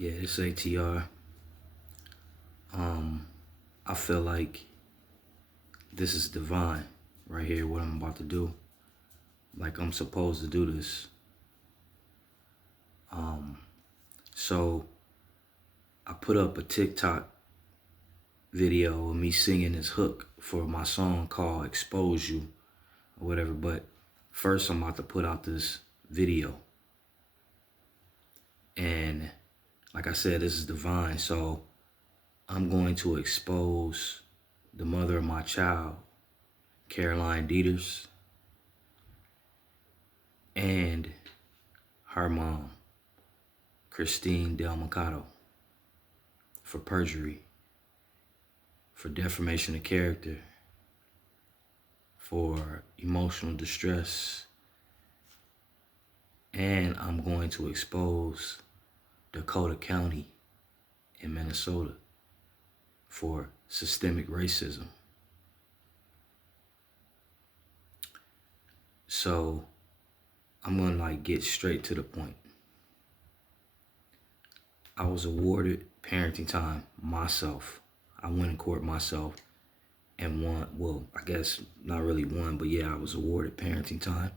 Yeah, this ATR. I feel like this is divine right here, what I'm about to do. Like I'm supposed to do this. So I put up a TikTok video of me singing this hook for my song called Expose You or whatever. But first I'm about to put out this video. And like I said, this is divine. So I'm going to expose the mother of my child, Caroline Deters, and her mom, Christine Del Macado, for perjury, for defamation of character, for emotional distress, and I'm going to expose Dakota County in Minnesota for systemic racism. So I'm gonna get straight to the point. I was awarded parenting time myself. I went in court myself and won. Well, I guess not really won, but yeah, I was awarded parenting time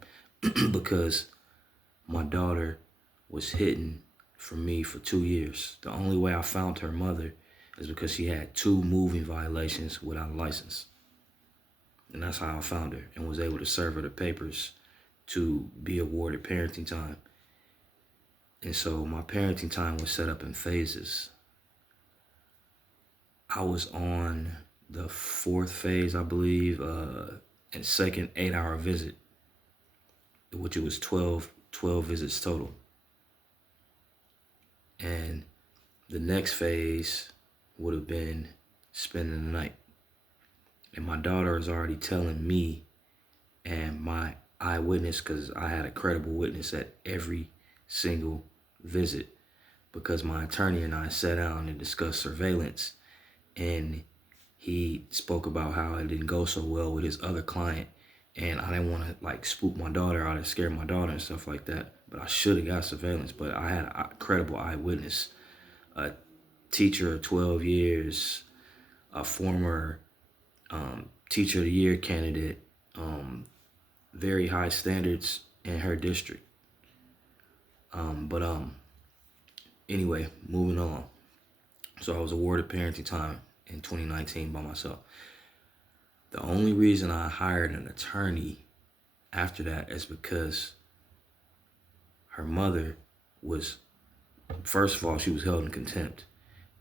because my daughter was hidden from me for 2 years. The only way I found her mother is because she had 2 moving violations without a license. And that's how I found her and was able to serve her the papers to be awarded parenting time. And so my parenting time was set up in phases. I was on the 4th phase, I believe, and second 8-hour visit, which it was 12 visits total. And the next phase would have been spending the night. And my daughter is already telling me and my eyewitness, because I had a credible witness at every single visit, because my attorney and I sat down and discussed surveillance, and he spoke about how it didn't go so well with his other client, and I didn't want to spook my daughter out and scare my daughter and stuff like that, but I should have got surveillance. But I had a credible eyewitness, a teacher of 12 years, a former teacher of the year candidate, very high standards in her district. Anyway, moving on. So I was awarded parenting time in 2019 by myself. The only reason I hired an attorney after that is because her mother was, first of all, she was held in contempt,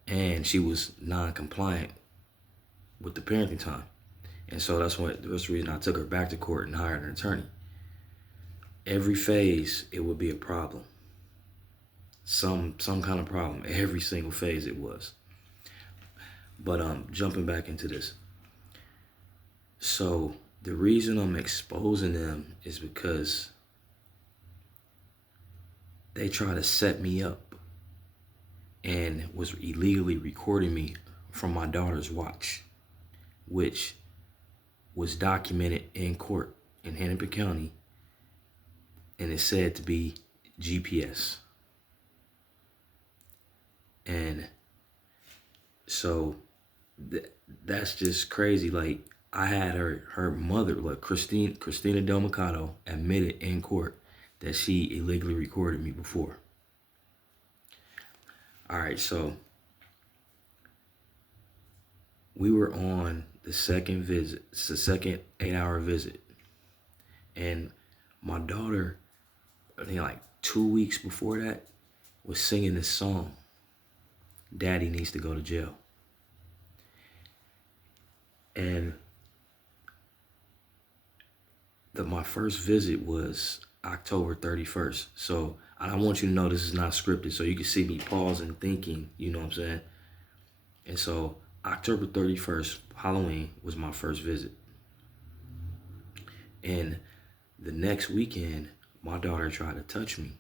and she was non-compliant with the parenting time. And so that's the reason I took her back to court and hired an attorney. Every phase, it would be a problem. Some kind of problem. Every single phase it was. But jumping back into this. So the reason I'm exposing them is because they try to set me up and was illegally recording me from my daughter's watch, which was documented in court in Hennepin County, and it's said to be GPS. And so that's just crazy. I had her mother, Christina Del Macado, admitted in court that she illegally recorded me before. All right, so we were on the second visit. It's the second 8-hour visit. And my daughter, I think 2 weeks before that, was singing this song, Daddy Needs to Go to Jail. And my first visit was October 31st. So I want you to know this is not scripted, so you can see me pausing, thinking, you know what I'm saying? And so October 31st, Halloween, was my first visit. And the next weekend, my daughter tried to touch me.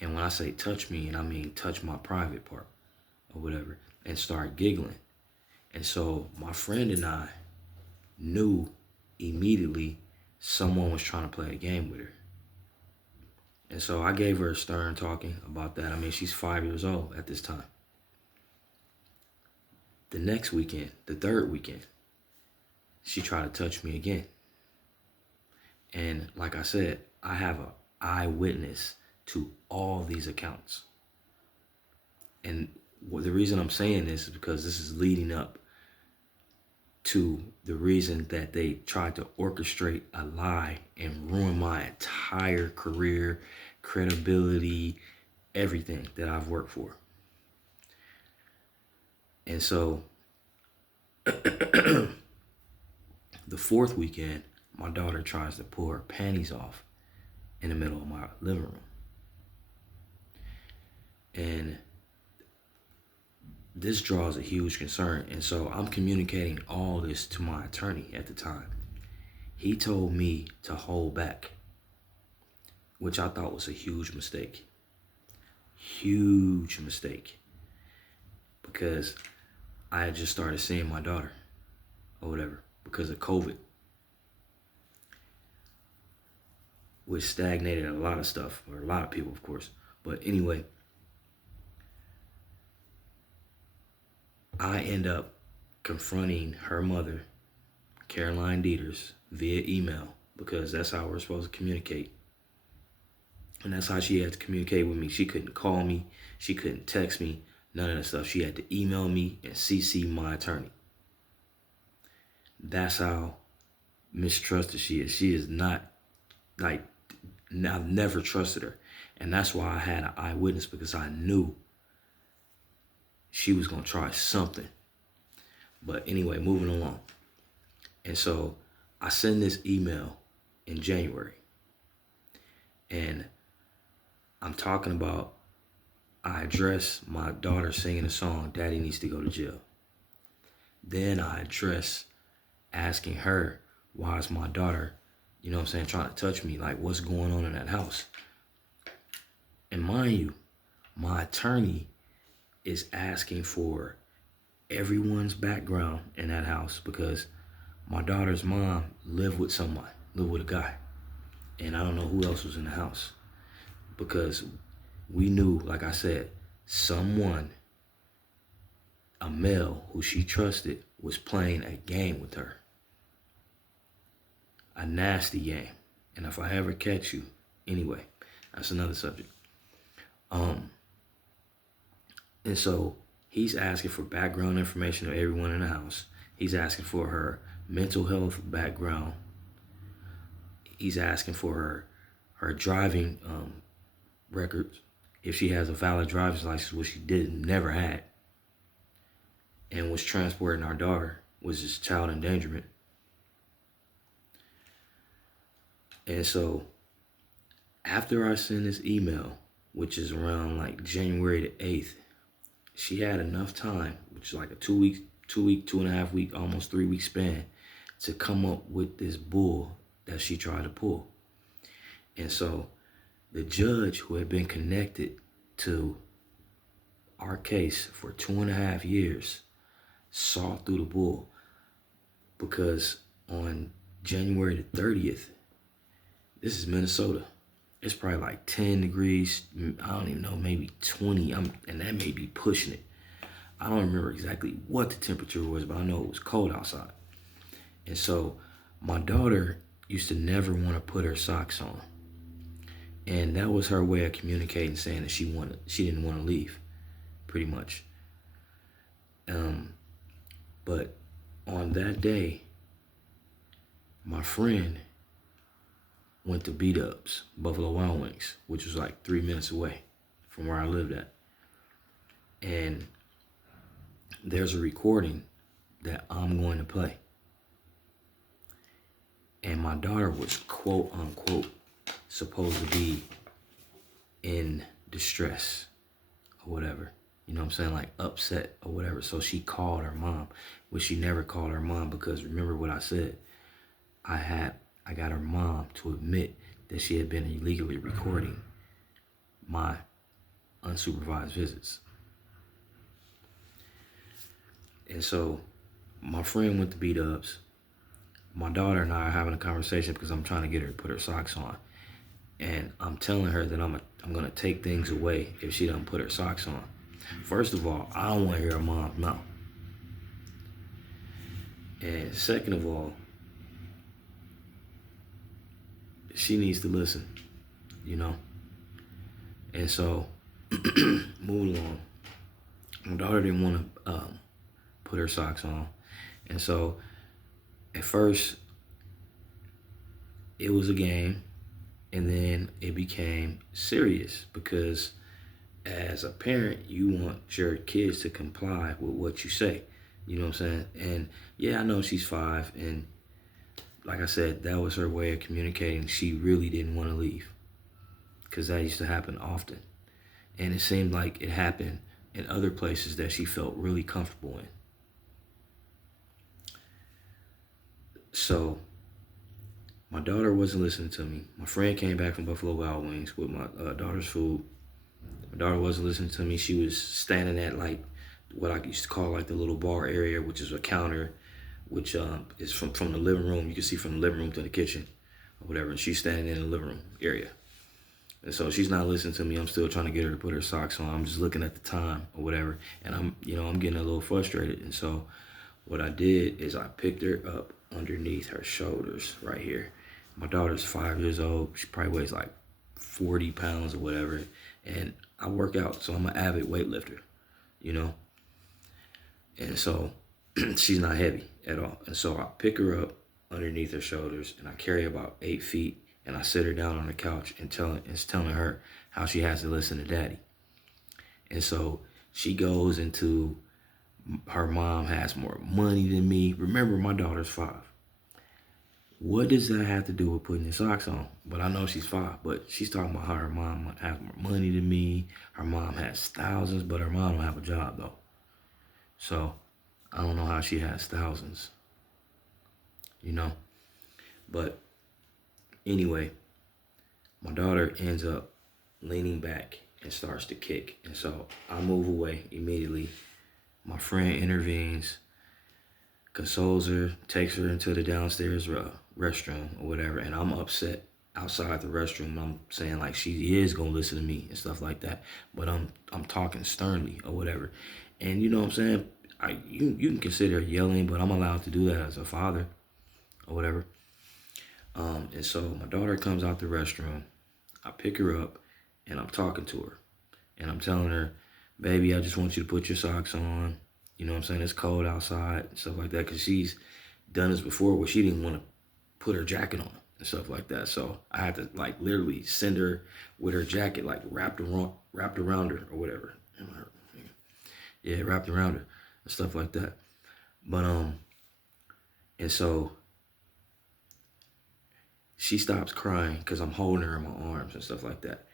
And when I say touch me, and I mean touch my private part or whatever, and start giggling. And so my friend and I knew immediately someone was trying to play a game with her. And so I gave her a stern talking about that. I mean, she's 5 years old at this time. The next weekend, the third weekend, she tried to touch me again. And like I said, I have an eyewitness to all these accounts. And the reason I'm saying this is because this is leading up to the reason that they tried to orchestrate a lie and ruin my entire career, credibility, everything that I've worked for. And so the fourth weekend, my daughter tries to pull her panties off in the middle of my living room. And this draws a huge concern. And so I'm communicating all this to my attorney at the time. He told me to hold back, which I thought was a huge mistake. Huge mistake. Because I had just started seeing my daughter or whatever because of COVID, which stagnated a lot of stuff, or a lot of people, of course. But anyway, I end up confronting her mother, Caroline Deters, via email, because that's how we're supposed to communicate. And that's how she had to communicate with me. She couldn't call me. She couldn't text me. None of that stuff. She had to email me and CC my attorney. That's how mistrusted she is. She is not, like, I've never trusted her. And that's why I had an eyewitness, because I knew she was going to try something. But anyway, moving along. And so I send this email in January. And I'm talking about, I address my daughter singing a song, Daddy Needs to Go to Jail. Then I address asking her, why is my daughter, trying to touch me? Like, what's going on in that house? And mind you, my attorney is asking for everyone's background in that house, because my daughter's mom lived with a guy. And I don't know who else was in the house, because we knew, like I said, someone, a male who she trusted, was playing a game with her. A nasty game. And if I ever catch you, anyway, that's another subject. And so he's asking for background information of everyone in the house. He's asking for her mental health background. He's asking for her driving records, if she has a valid driver's license, which she never had, and was transporting our daughter, was just child endangerment. And so after I send this email, which is around like January the 8th, she had enough time, which is like a 2.5 week, almost 3 week span, to come up with this bull that she tried to pull. And so the judge, who had been connected to our case for 2.5 years, saw through the bull, because on January the 30th, this is Minnesota, it's probably like 10 degrees, I don't even know, maybe 20, and that may be pushing it. I don't remember exactly what the temperature was, but I know it was cold outside. And so my daughter used to never want to put her socks on. And that was her way of communicating, saying that she didn't want to leave, pretty much. But on that day, my friend went to B-Dubs, Buffalo Wild Wings, which was like 3 minutes away from where I lived at. And there's a recording that I'm going to play. And my daughter was, quote unquote, supposed to be in distress or whatever. You know what I'm saying? Like upset or whatever. So she called her mom, which she never called her mom, because remember what I said? I got her mom to admit that she had been illegally recording my unsupervised visits. And so my friend went to B-Dubs. My daughter and I are having a conversation because I'm trying to get her to put her socks on. And I'm telling her that I'm gonna take things away if she doesn't put her socks on. First of all, I don't want to hear her mom's mouth. And second of all, she needs to listen, you know? And so, moving along, my daughter didn't want to put her socks on. And so, at first, it was a game, and then it became serious because as a parent, you want your kids to comply with what you say. You know what I'm saying? And yeah, I know she's 5, and like I said, that was her way of communicating. She really didn't want to leave because that used to happen often. And it seemed like it happened in other places that she felt really comfortable in. So my daughter wasn't listening to me. My friend came back from Buffalo Wild Wings with my daughter's food. My daughter wasn't listening to me. She was standing at like what I used to call like the little bar area, which is a counter, which is from the living room. You can see from the living room to the kitchen or whatever. And she's standing in the living room area. And so she's not listening to me. I'm still trying to get her to put her socks on. I'm just looking at the time or whatever. And I'm getting a little frustrated. And so what I did is I picked her up underneath her shoulders right here. My daughter's 5 years old. She probably weighs like 40 pounds or whatever. And I work out, so I'm an avid weightlifter, you know? And so she's not heavy at all. And so I pick her up underneath her shoulders and I carry about 8 feet and I sit her down on the couch and telling her how she has to listen to daddy. And so she goes into her mom has more money than me. Remember, my daughter's 5. What does that have to do with putting your socks on? But I know she's 5, but she's talking about how her mom has more money than me. Her mom has thousands, but her mom don't have a job though. So I don't know how she has thousands, you know? But anyway, my daughter ends up leaning back and starts to kick. And so I move away immediately. My friend intervenes, consoles her, takes her into the downstairs restroom or whatever. And I'm upset outside the restroom. I'm saying like she is gonna listen to me and stuff like that. But I'm talking sternly or whatever. And you know what I'm saying? You can consider yelling, but I'm allowed to do that as a father or whatever. And so my daughter comes out the restroom. I pick her up and I'm talking to her. And I'm telling her, baby, I just want you to put your socks on. You know what I'm saying? It's cold outside and stuff like that. Because she's done this before where she didn't want to put her jacket on and stuff like that. So I had to like literally send her with her jacket like wrapped around her or whatever. Yeah, wrapped around her and stuff like that. But and so she stops crying because I'm holding her in my arms and stuff like that.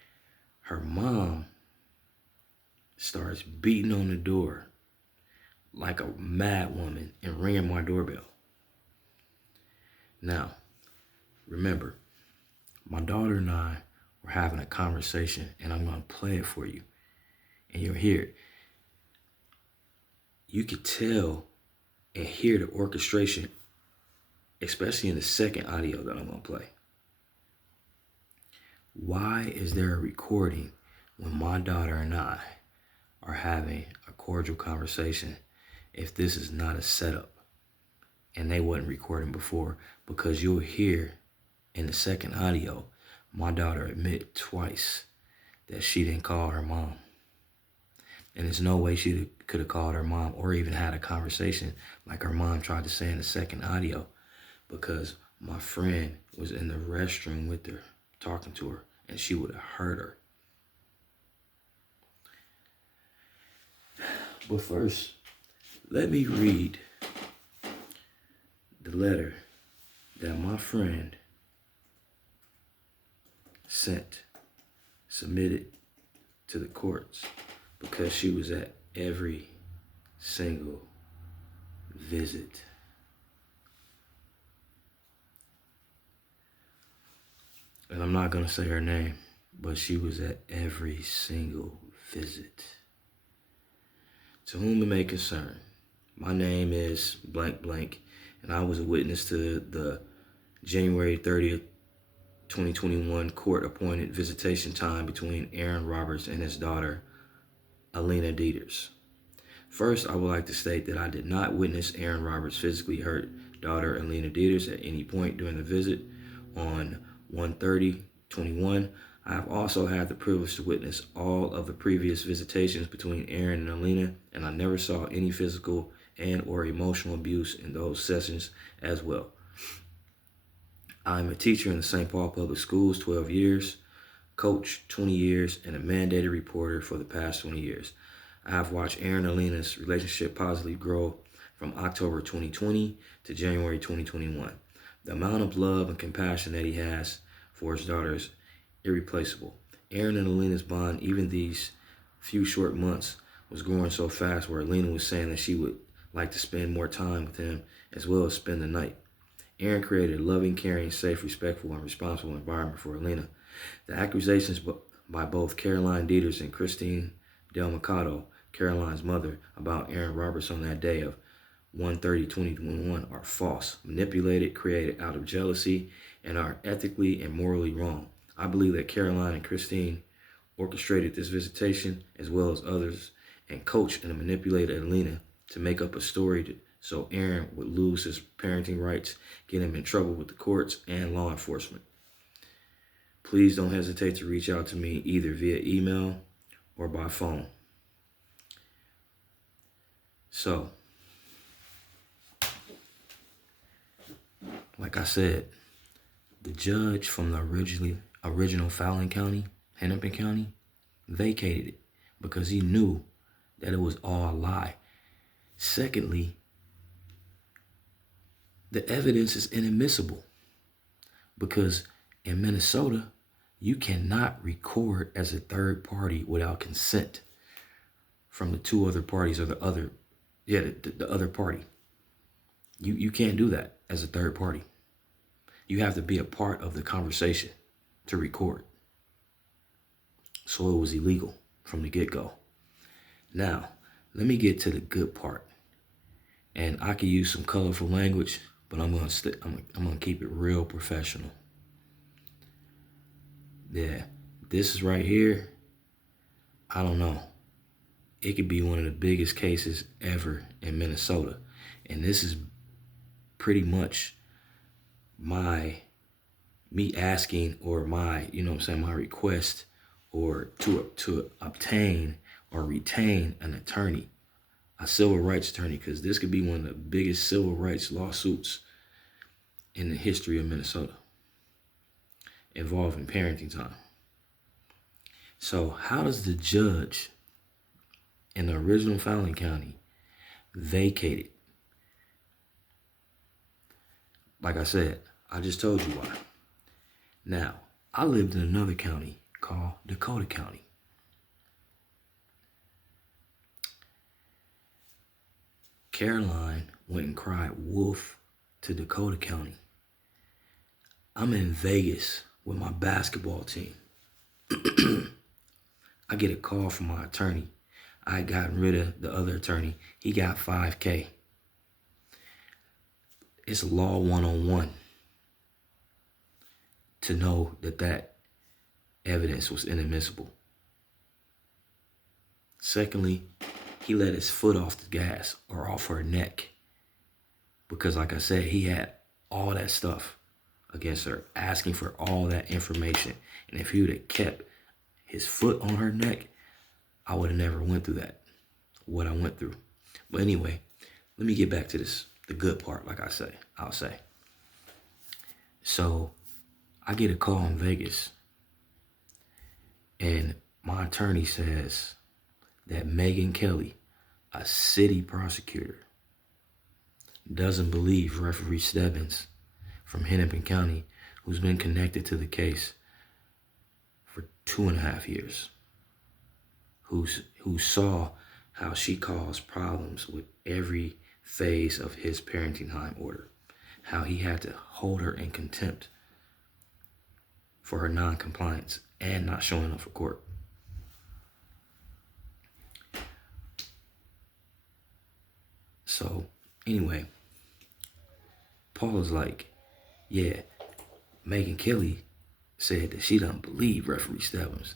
Her mom starts beating on the door like a mad woman and ringing my doorbell. Now, remember, my daughter and I were having a conversation, and I'm going to play it for you, and you'll hear it. You could tell and hear the orchestration, especially in the second audio that I'm going to play. Why is there a recording when my daughter and I are having a cordial conversation if this is not a setup and they wasn't recording before? Because you'll hear in the second audio my daughter admit twice that she didn't call her mom. And there's no way she could have called her mom or even had a conversation like her mom tried to say in the second audio, because my friend was in the restroom with her talking to her and she would have heard her. But first, let me read the letter that my friend submitted to the courts, because she was at every single visit. And I'm not going to say her name, but she was at every single visit. To whom it may concern, my name is blank blank, and I was a witness to the January 30th 2021 court-appointed visitation time between Aaron Roberts and his daughter, Alina Deters. First, I would like to state that I did not witness Aaron Roberts physically hurt daughter Alina Deters at any point during the visit on 1/30/21. I have also had the privilege to witness all of the previous visitations between Aaron and Alina, and I never saw any physical and or emotional abuse in those sessions as well. I am a teacher in the St. Paul Public Schools 12 years, coach 20 years, and a mandated reporter for the past 20 years. I have watched Aaron and Alina's relationship positively grow from October 2020 to January 2021. The amount of love and compassion that he has for his daughter is irreplaceable. Aaron and Alina's bond, even these few short months, was growing so fast where Alina was saying that she would like to spend more time with him as well as spend the night. Aaron created a loving, caring, safe, respectful, and responsible environment for Alina. The accusations by both Caroline Deters and Christine Del Macado, Caroline's mother, about Aaron Roberts on that day of 1/30/2021 are false, manipulated, created out of jealousy, and are ethically and morally wrong. I believe that Caroline and Christine orchestrated this visitation as well as others and coached and manipulated Alina to make up a story so Aaron would lose his parenting rights, get him in trouble with the courts and law enforcement. Please don't hesitate to reach out to me either via email or by phone. So, like I said, the judge from the original Fallon County, Hennepin County, vacated it because he knew that it was all a lie. Secondly, the evidence is inadmissible because in Minnesota, you cannot record as a third party without consent from the two other parties or the other party. You can't do that as a third party. You have to be a part of the conversation to record. So it was illegal from the get-go. Now, let me get to the good part. And I can use some colorful language, but I'm gonna keep it real professional. Yeah, this is right here. I don't know. It could be one of the biggest cases ever in Minnesota. And this is pretty much me asking or my request or to obtain or retain an attorney, a civil rights attorney, because this could be one of the biggest civil rights lawsuits in the history of Minnesota involving parenting time. So how does the judge in the original Fallon County vacate it? Like I said, I just told you why. Now, I lived in another county called Dakota County. Caroline went and cried wolf to Dakota County. I'm in Vegas with my basketball team. I get a call from my attorney. I had gotten rid of the other attorney. He got $5K. It's law 101 to know that evidence was inadmissible. Secondly, he let his foot off the gas or off her neck because, like I said, he had all that stuff against her, asking for all that information. And if he would have kept his foot on her neck, I would have never went through what I went through. But anyway, let me get back to this, the good part, like I'll say. So I get a call in Vegas, and my attorney says that Megan Kelly, a city prosecutor, doesn't believe referee Stebbins from Hennepin County, who's been connected to the case for 2.5 years, who saw how she caused problems with every phase of his parenting time order, how he had to hold her in contempt for her non-compliance and not showing up for court. So anyway, Paul is like, yeah, Megan Kelly said that she doesn't believe referee Stebbins.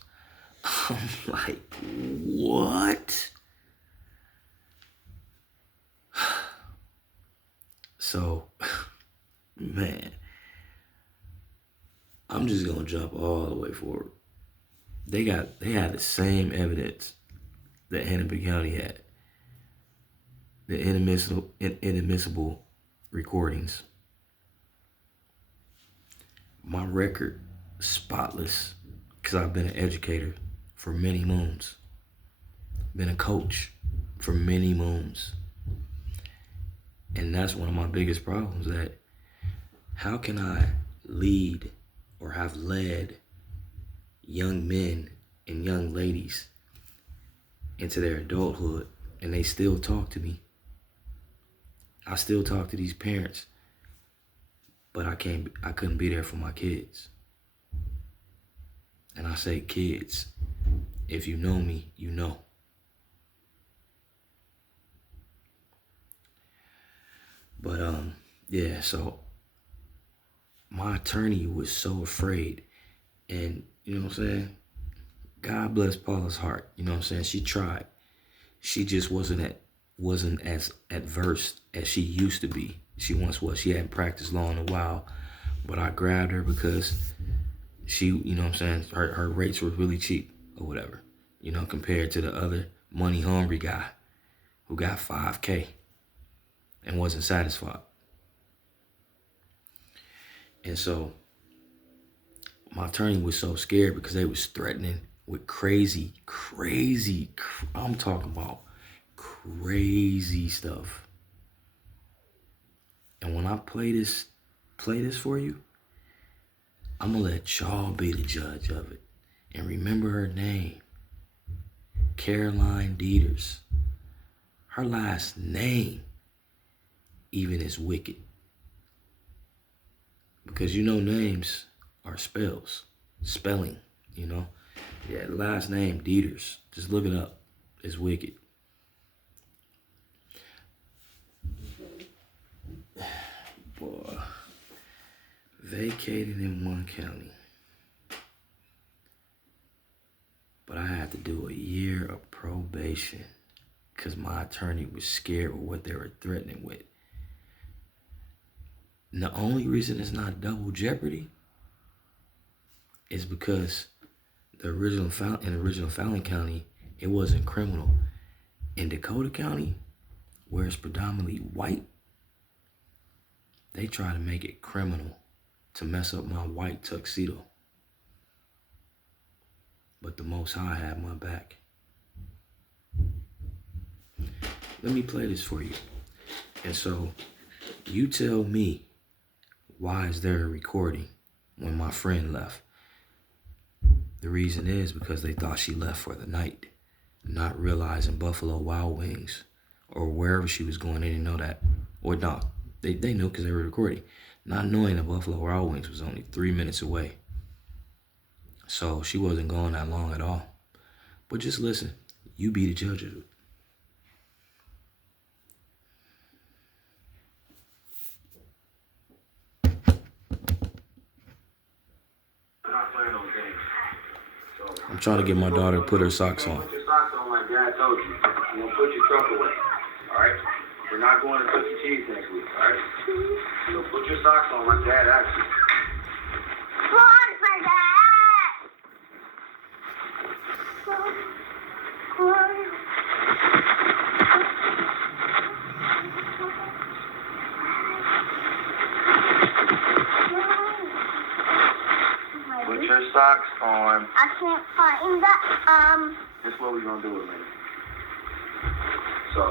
I'm like, what? So, man, I'm just gonna jump all the way forward. They had the same evidence that Hennepin County had. The inadmissible recordings. My record, spotless, because I've been an educator for many moons. Been a coach for many moons. And that's one of my biggest problems, that how can I lead or have led young men and young ladies into their adulthood and they still talk to me? I still talk to these parents, but I couldn't be there for my kids. And I say kids, if you know me, you know. But yeah, so my attorney was so afraid, and you know what I'm saying? God bless Paula's heart. You know what I'm saying? She tried. She just wasn't as adverse as she used to be. She once was. She hadn't practiced law in a while, but I grabbed her because she, you know what I'm saying, her rates were really cheap or whatever, you know, compared to the other money hungry guy who got $5K and wasn't satisfied. And so my attorney was so scared because they was threatening with crazy, I'm talking about crazy stuff. And when I play this for you, I'm gonna let y'all be the judge of it. And remember her name, Caroline Deters. Her last name even is wicked. Because you know names are spelling, you know? Yeah, the last name, Deters. Just look it up. It's wicked. Boy, vacated in one county. But I had to do a year of probation because my attorney was scared with what they were threatening with. And the only reason it's not double jeopardy is because in original Fallon County, it wasn't criminal. In Dakota County, where it's predominantly white, they try to make it criminal to mess up my white tuxedo. But the Most High had my back. Let me play this for you. And so you tell me, why is there a recording when my friend left? The reason is because they thought she left for the night, not realizing Buffalo Wild Wings or wherever she was going. They didn't know that. Or no, they knew because they were recording. Not knowing that Buffalo Wild Wings was only 3 minutes away. So she wasn't gone that long at all. But just listen. You be the judge of it. I'm trying to get my daughter to put her socks on. Put your socks on like Dad told you. You're going to put your truck away. All right? We're not going to Chuck E. Cheese next week. All right? So put your socks on like Dad asked you. What for that? Put your socks on. I can't find that. This is what we're going to do it, lady. So,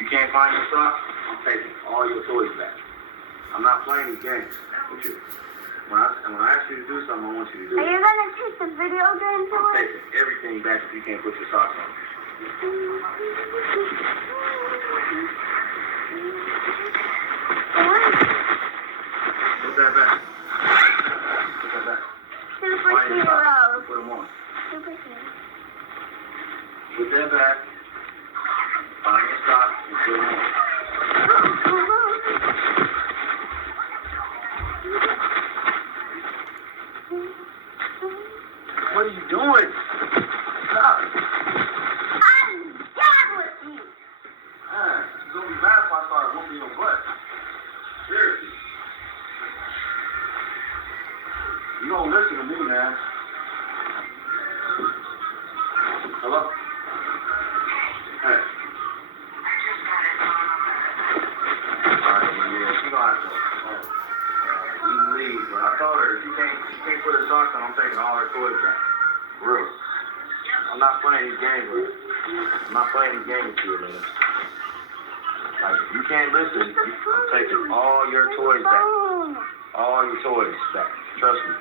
you can't find your socks? I'm taking all your toys back. I'm not playing these games with you. When I ask you to do something, I want you to do it. Are you going to take the video games I'm away? taking everything back if you can't put your socks on. Put that back. Put that back. Superheroes. Put them on. Superheroes. Put that back. Find your socks and put them on. are you doing? Stop. I'm done with you. Man, you're gonna be mad if I start whooping your butt. Seriously. You don't listen to me, man. Hello? Hey. Alright, yeah, she gonna have to. You can leave, but I told her if she can't put her socks on, I'm taking all her toys back. For real. I'm not playing these games with her. I'm not playing these games with you, man. Like, if you can't listen, I'm taking all your toys back. All your toys back. Trust me.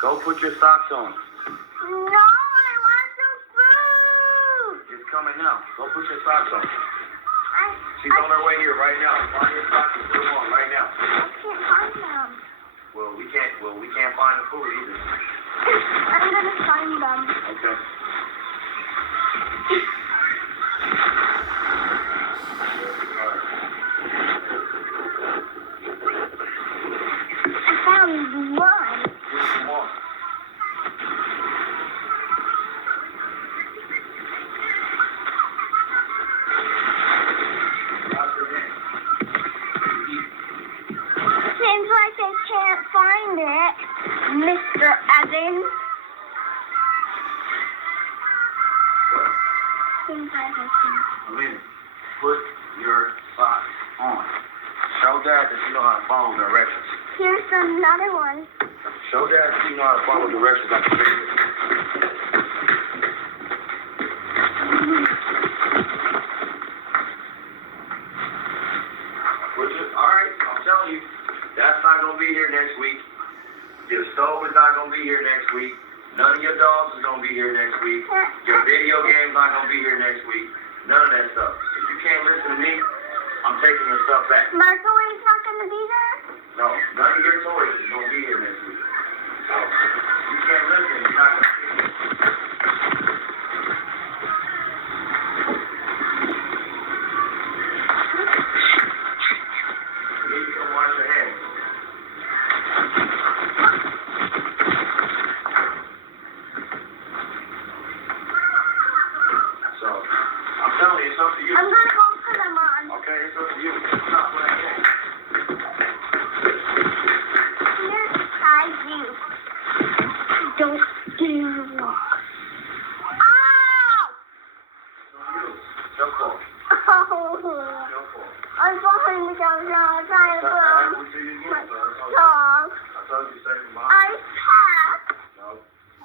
Go put your socks on. No, I want some food. It's coming now. Go put your socks on. She's on her way here right now. Find your socks and put them on right now. I can't find them. Well, we can't find the food either. I'm gonna find them. Okay. I found one. Get some more. Seems like I can't find it, Mr. Evans. Seems like I can't. Alina, put your socks on. Show Dad that you know how to follow directions. Here's another one. Show Dad that you know how to follow directions like a baby. Alright, I'm telling you, that's not going to be here next week. Your stove is not going to be here next week. None of your dogs is going to be here next week. Your video game's not going to be here next week. None of that stuff. If you can't listen to me, I'm taking your stuff back. Microwave's not gonna be there? No, none of your toys is going to be here next week. So, if you can't listen, you're not going to see it. You need to come wash your hands. So, I'm telling you, it's up to you. I'm gonna go put them on. Okay, it's up to you. It's not what I want. Here's I do. Don't do. Ow! Your fault. Oh! Your fault. I'm falling because now I'm trying to I put will see you my again, sir. dog. I told you to stay from I behind. pack. No.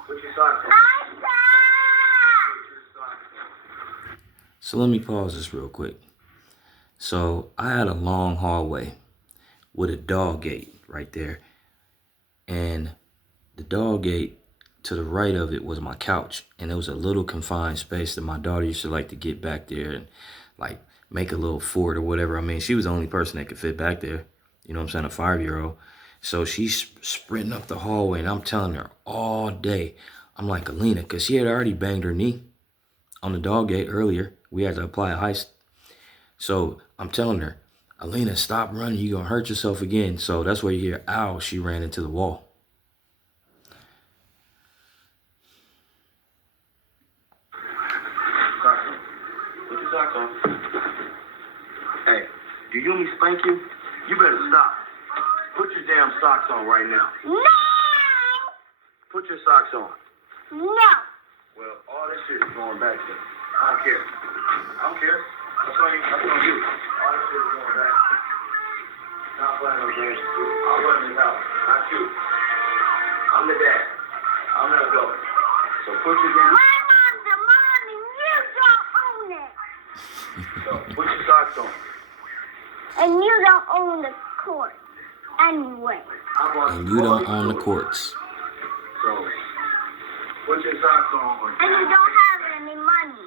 Put your socks on. I pack. Put your socks on. So let me pause this real quick. So I had a long hallway with a dog gate right there. And the dog gate to the right of it was my couch. And it was a little confined space that my daughter used to like to get back there and like make a little fort or whatever. I mean, she was the only person that could fit back there. You know what I'm saying? A 5-year-old. So she's sprinting up the hallway and I'm telling her all day. I'm like, Alina, because she had already banged her knee on the dog gate earlier. We had to apply a heist. So I'm telling her, Alina, stop running. You're going to hurt yourself again. So that's where you hear, ow, she ran into the wall. Socks on. Put your socks on. Hey, do you hear me spank you? You better stop. Put your damn socks on right now. No! Put your socks on. No! Well, all this shit is going back there. I don't care. I don't care. That's on you. That's on you. All this shit is going back. Not playing no games. I'll run this out. Not you. I'm the dad. I'm gonna go. So put your damn. My mom's a mom and you don't own it. So put your socks on. And you don't own the court. Anyway. And you don't own the courts. So put your socks on. Or And you don't have any money.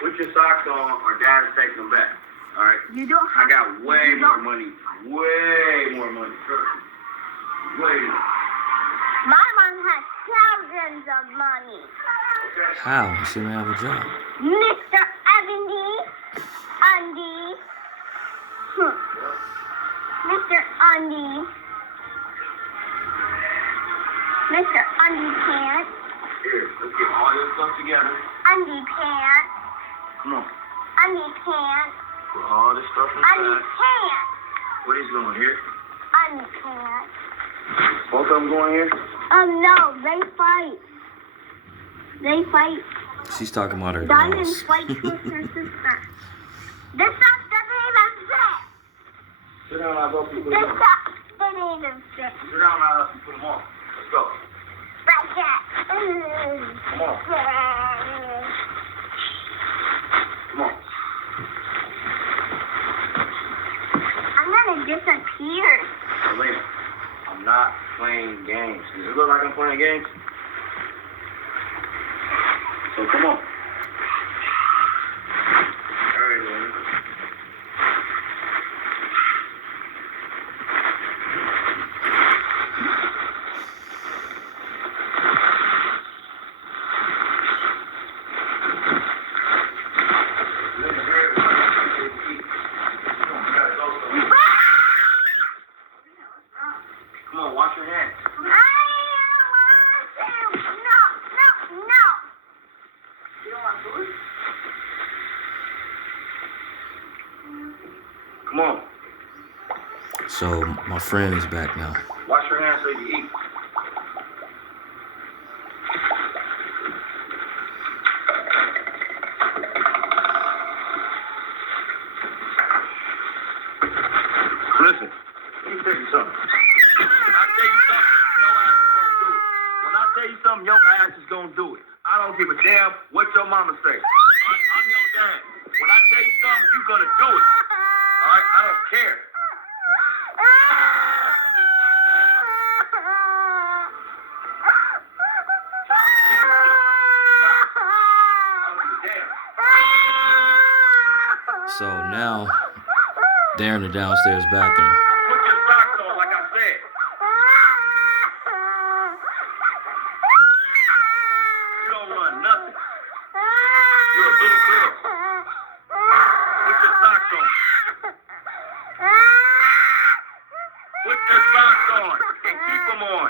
put your socks on, or Dad is taking them back. All right. You don't I have. got way you more don't- money. Way more money. Way more. My mom has thousands of money. Okay. How? She didn't have a job. Mr. Andy. Mr. Andy. Mr. Underpants. Here, let's get all your stuff together. Underpants. Come on. Underpants. Put all this stuff inside. Underpants. What is going here? Underpants. Both of them going here? No, they fight. They fight. She's talking about her Diamond girls. fights with her sister. This stuff doesn't even fit. Sit down, I'll help you put This them on. stuff doesn't even fit. Sit down, I'll help you put them on. Let's go. Like that. Come on. Come on. I'm gonna disappear. Selena, I'm not playing games. Does it look like I'm playing games? So come on. All right, Selena. Come on, wash your hands. I don't want to. No. You don't want food? Come on. So my friend is back now. Wash your hands so you eat. Listen, let me tell you something. Your ass is gonna do it. I don't give a damn what your mama say. I'm your dad. When I tell you something, you gonna do it. All right? I don't care. So now they're in the downstairs bathroom. Put your socks on, like I said. You don't run nothing. You're a little girl. Put your socks on. Put your socks on and keep them on.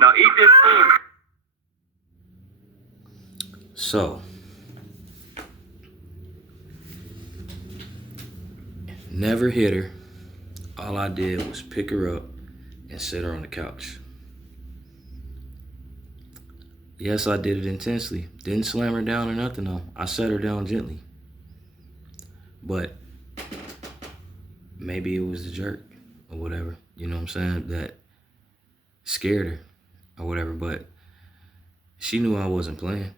Now eat this food. So never hit her. All I did was pick her up and sit her on the couch. Yes, I did it intensely. Didn't slam her down or nothing though. I sat her down gently. But maybe it was the jerk or whatever, you know what I'm saying, that scared her or whatever, but she knew I wasn't playing.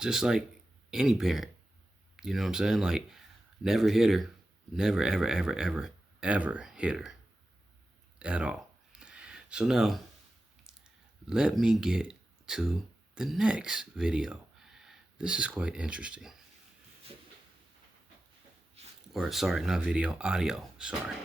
Just like any parent, you know what I'm saying? Like, never hit her. Never, ever, ever, ever, ever hit her at all. So now, let me get to the next video. This is quite interesting. Or, sorry, not video, audio, sorry.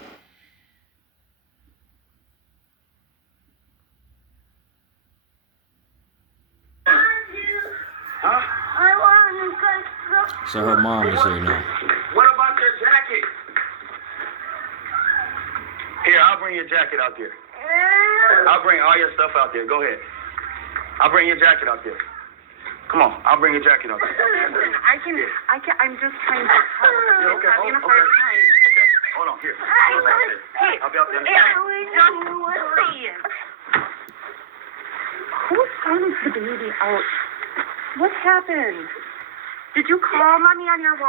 Huh? I want to go. So her mom is there now. What about your jacket? Here, I'll bring your jacket out there. I'll bring all your stuff out there. Go ahead. I'll bring your jacket out there. Come on, I'll bring your jacket out there. Listen, I'm just trying to help. Yeah, okay, I'm having a okay. hard time. Okay, hold on, here. I'll be out there. Please. Who sends the baby out? What happened? Did you call mommy on your watch?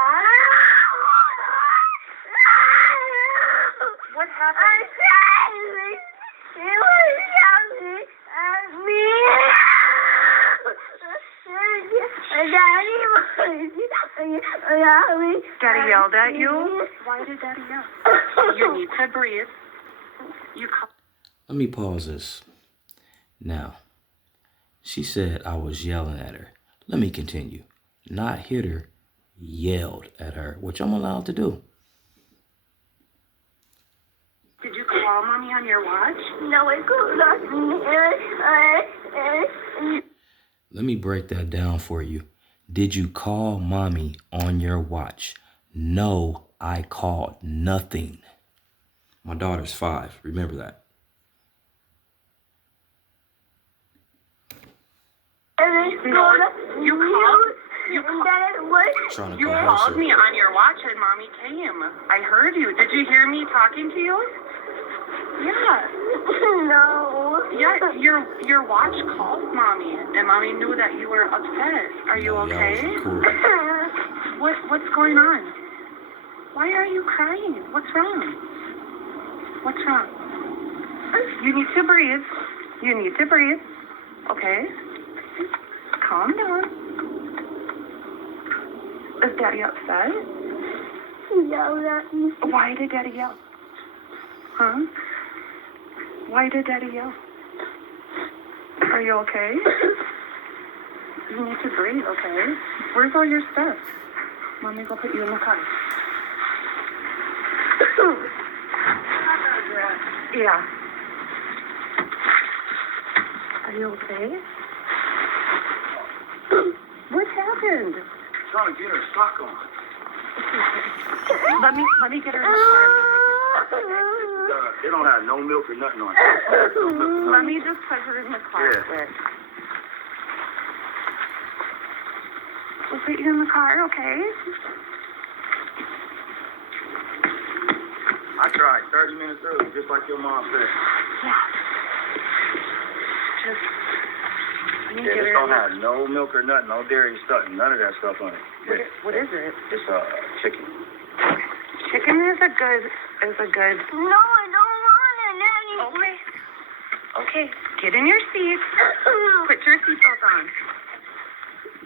What happened? Daddy yelled at you? Why did Daddy yell? You need to breathe. Let me pause this. Now, she said I was yelling at her. Let me continue. Not hit her, yelled at her, which I'm allowed to do. Did you call mommy on your watch? No, I could not. Let me break that down for you. Did you call mommy on your watch? No, I called nothing. My daughter's 5. Remember that. You Trying to You coerce called her. me on your watch and Mommy came. I heard you. Did you hear me talking to you? Yeah. No. Yeah, your watch called Mommy, and Mommy knew that you were upset. Are you No, y'all okay? was recording. What's going on? Why are you crying? What's wrong? What's wrong? You need to breathe. You need to breathe. Okay? Calm down. Is Daddy upset? Yelled at me. Why did Daddy yell? Huh? Why did Daddy yell? Are you okay? You need to breathe, okay? Where's all your stuff? Mommy, go put you in the car. Yeah. Are you okay? What happened? Trying to get her sock on. Let me get her in the car. They don't have no milk or nothing on it. Let me just put her in the car Yeah. quick. We'll put you in the car, okay? I tried 30 minutes early, just like your mom said. Yeah. Just let me Yeah, get this her don't in. have no milk or nothing, no dairy stuff, none of that stuff on it. What is it? It's chicken. Chicken is a good. No, I don't want it, Nanny. Okay. Okay. Get in your seat. Put your seatbelt on.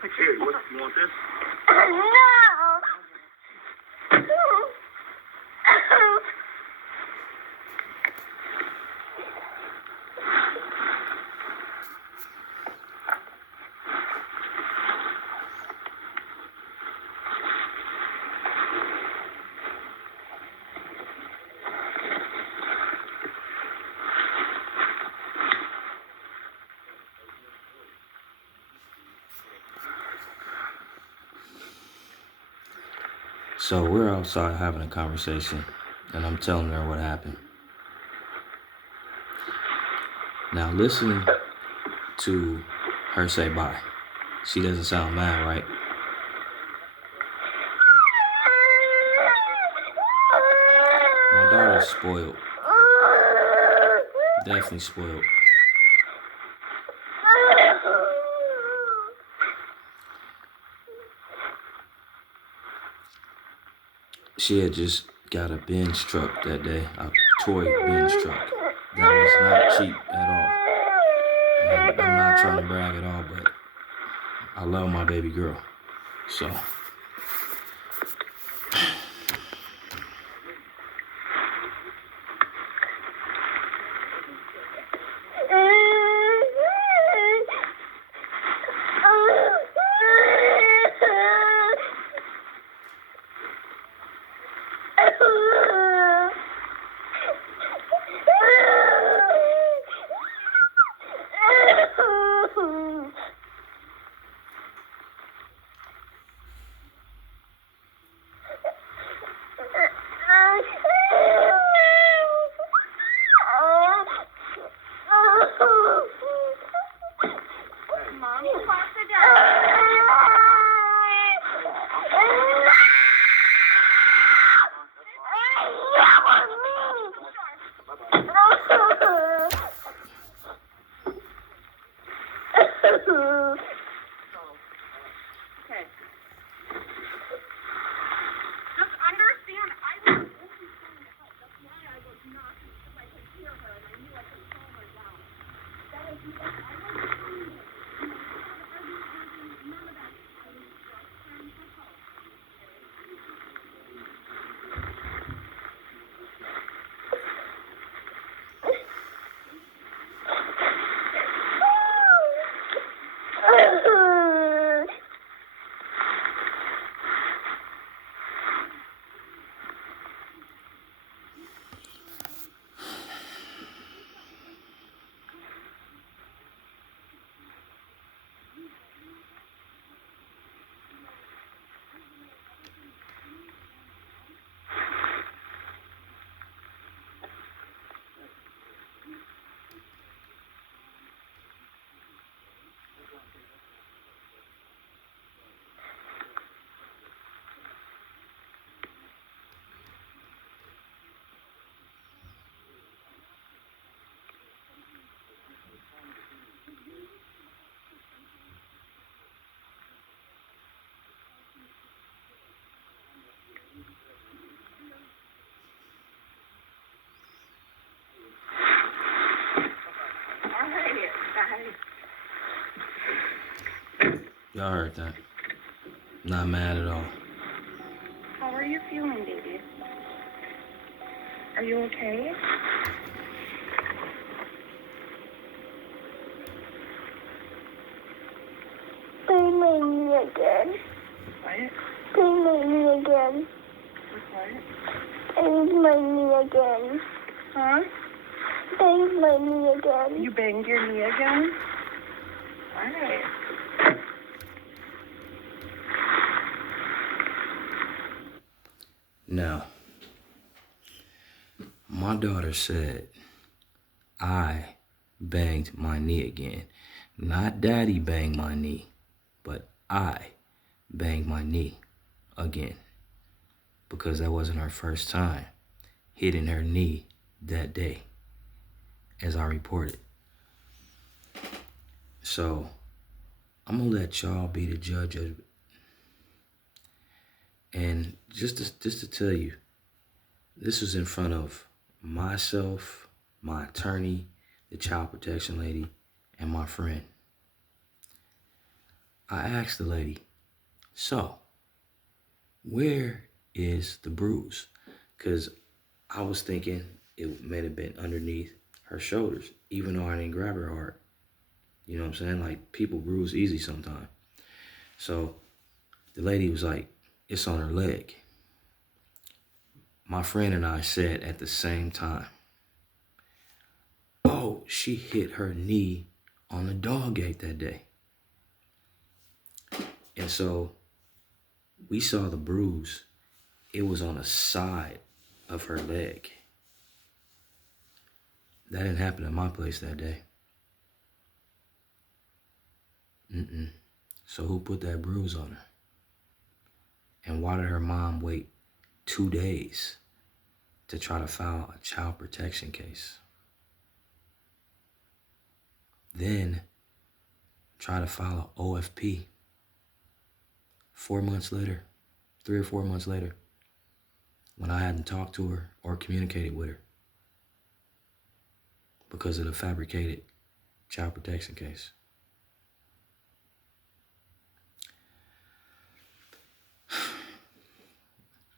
Put your. Here, you want this? No. So we're outside having a conversation, and I'm telling her what happened. Now listen to her say bye. She doesn't sound mad, right? My daughter's spoiled. Definitely spoiled. She had just got a Benz truck that day, a toy Benz truck. That was not cheap at all. And I'm not trying to brag at all, but I love my baby girl. So Okay. Just understand, I was only trying to help. That's why I was knocking, because I could hear her and I knew I could calm her down. That was because I wasn't doing it. You know, I was arguing, none of that. I was just trying to help. Y'all heard that. Not mad at all. How are you feeling, baby? Are you okay? They made me again. What? They made me again. What? They made me again. Huh? They made me again. You banged your knee again? Alright. Now, my daughter said I banged my knee again. Not daddy banged my knee, but I banged my knee again. Because that wasn't her first time hitting her knee that day, as I reported. So, I'm gonna let y'all be the judge of it. And just to tell you, this was in front of myself, my attorney, the child protection lady, and my friend. I asked the lady, so, where is the bruise? Because I was thinking it may have been underneath her shoulders, even though I didn't grab her hard. You know what I'm saying? Like, people bruise easy sometimes. So the lady was like, it's on her leg. My friend and I said at the same time, oh, she hit her knee on the dog gate that day. And so we saw the bruise. It was on the side of her leg. That didn't happen at my place that day. So who put that bruise on her? And why did her mom wait 2 days to try to file a child protection case? Then try to file an OFP 4 months later, 3 or 4 months later, when I hadn't talked to her or communicated with her because of the fabricated child protection case.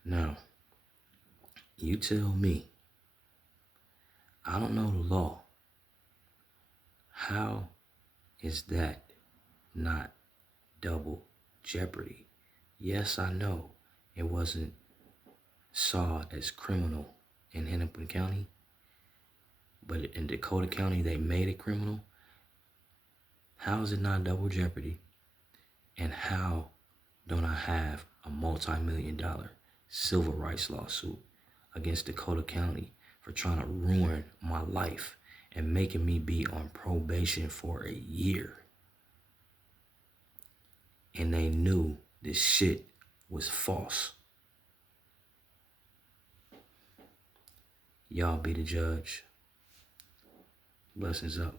Now, you tell me, I don't know the law. How is that not double jeopardy? Yes, I know it wasn't saw as criminal in Hennepin County, but in Dakota County, they made it criminal. How is it not double jeopardy? And how don't I have a multi-million-dollar civil rights lawsuit against Dakota County for trying to ruin my life and making me be on probation for a year? And they knew this shit was false. Y'all be the judge. Blessings up.